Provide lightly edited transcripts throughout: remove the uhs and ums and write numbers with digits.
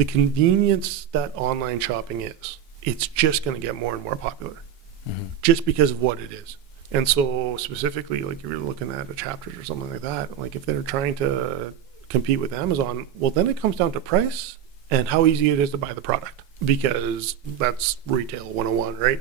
the convenience that online shopping is, it's just going to get more and more popular just because of what it is. And so specifically, like if you're looking at a Chapters or something like that, like if they're trying to compete with Amazon, well, then it comes down to price and how easy it is to buy the product, because that's retail 101, right?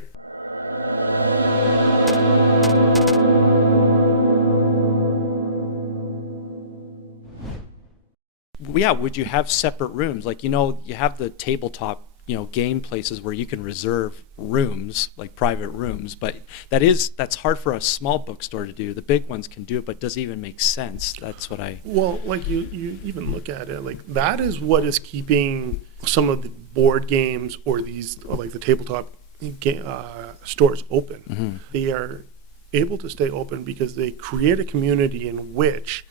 Yeah, would you have separate rooms? Like, you have the tabletop, game places where you can reserve rooms, like private rooms, but that's hard for a small bookstore to do. The big ones can do it, but does it even make sense? That's what Well, like you even look at it, like that is what is keeping some of the board games or these, or like the tabletop stores open. They are able to stay open because they create a community in which,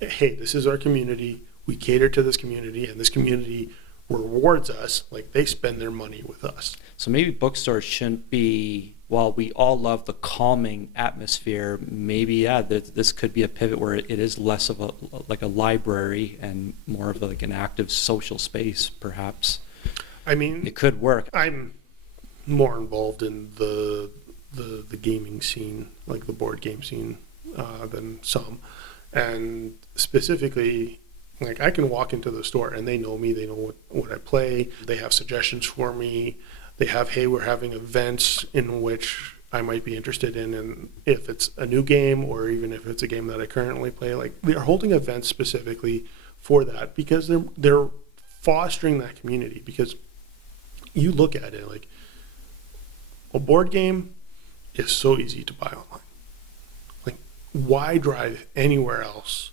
hey, this is our community, we cater to this community, and this community rewards us, like they spend their money with us. So maybe bookstores shouldn't be, while we all love the calming atmosphere, maybe, this could be a pivot where it is less of a library and more of like an active social space, perhaps. I mean, it could work. I'm more involved in the gaming scene, like the board game scene, than some. And specifically, like I can walk into the store and they know me, they know what I play, they have suggestions for me, they have, hey, we're having events in which I might be interested in, and if it's a new game or even if it's a game that I currently play, like they're holding events specifically for that because they're fostering that community. Because you look at it, like a board game is so easy to buy online. Like, why drive anywhere else?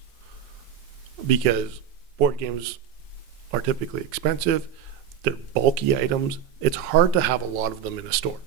Because board games are typically expensive, they're bulky items. It's hard to have a lot of them in a store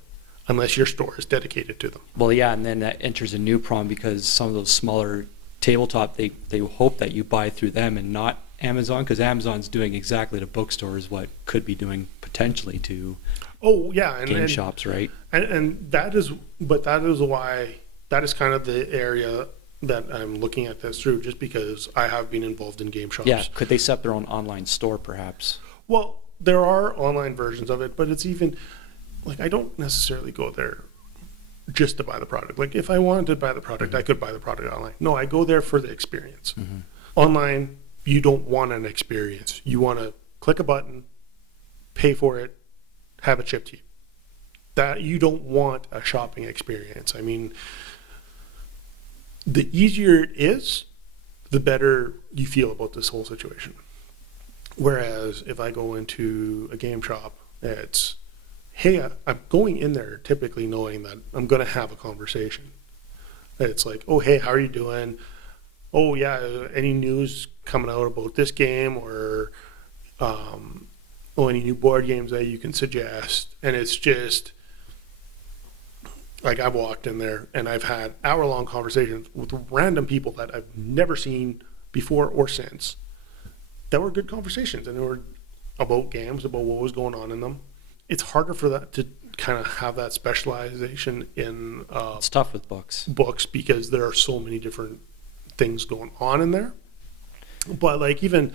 unless your store is dedicated to them. Well, yeah, and then that enters a new problem because some of those smaller tabletop, they hope that you buy through them and not Amazon, because Amazon's doing exactly to bookstores what could be doing potentially to game shops, right? And that is why that is kind of the area that I'm looking at this through, just because I have been involved in game shops. Yeah, could they set their own online store perhaps? Well, there are online versions of it, but it's even, like, I don't necessarily go there just to buy the product. Like, if I wanted to buy the product, I could buy the product online. No, I go there for the experience. Online, you don't want an experience. You want to click a button, pay for it, have it shipped to you. That you don't want a shopping experience. I mean, the easier it is, the better you feel about this whole situation. Whereas if I go into a game shop, it's, hey, I'm going in there typically knowing that I'm going to have a conversation. It's like, oh, hey, how are you doing? Oh, yeah, any news coming out about this game, or any new board games that you can suggest? And it's just, like, I've walked in there and I've had hour-long conversations with random people that I've never seen before or since. That were good conversations, and they were about games, about what was going on in them. It's harder for that to kind of have that specialization in it's tough with books because there are so many different things going on in there. But like, even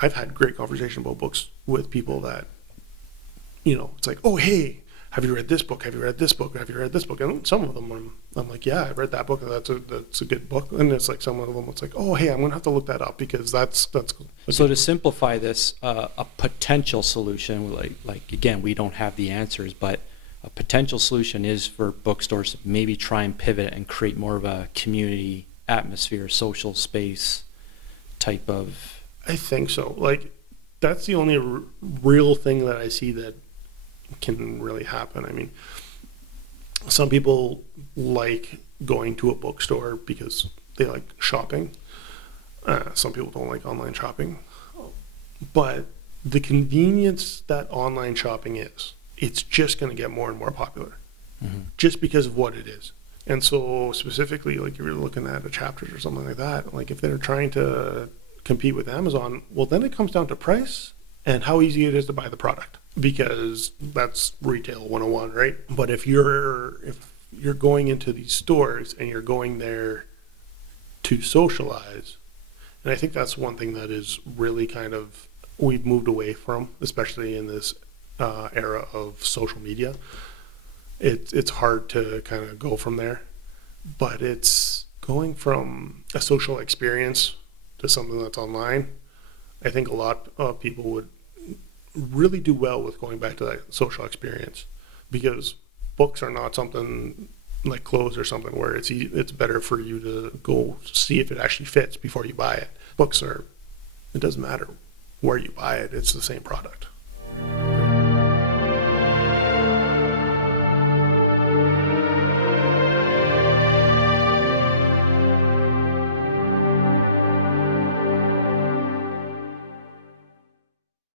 I've had great conversation about books with people that, it's like, oh, hey, have you read this book? Have you read this book? Have you read this book? And some of them, I'm like, yeah, I've read that book. That's a good book. And it's like, some of them, it's like, oh, hey, I'm going to have to look that up because that's cool. So to simplify this, a potential solution, like again, we don't have the answers, but a potential solution is for bookstores to maybe try and pivot and create more of a community atmosphere, social space type of. I think so. Like, that's the only real thing that I see that can really happen. I mean, some people like going to a bookstore because they like shopping. Some people don't like online shopping. But the convenience that online shopping is, it's just going to get more and more popular just because of what it is. And so specifically, like if you're looking at a Chapters or something like that, like if they're trying to compete with Amazon, well, then it comes down to price and how easy it is to buy the product, because that's retail 101, right? But if you're going into these stores and you're going there to socialize, and I think that's one thing that is really kind of we've moved away from, especially in this era of social media. It's hard to kind of go from there, but it's going from a social experience to something that's online. I think a lot of people would really do well with going back to that social experience, because books are not something like clothes or something where it's better for you to go see if it actually fits before you buy it. Books are, it doesn't matter where you buy it, it's the same product.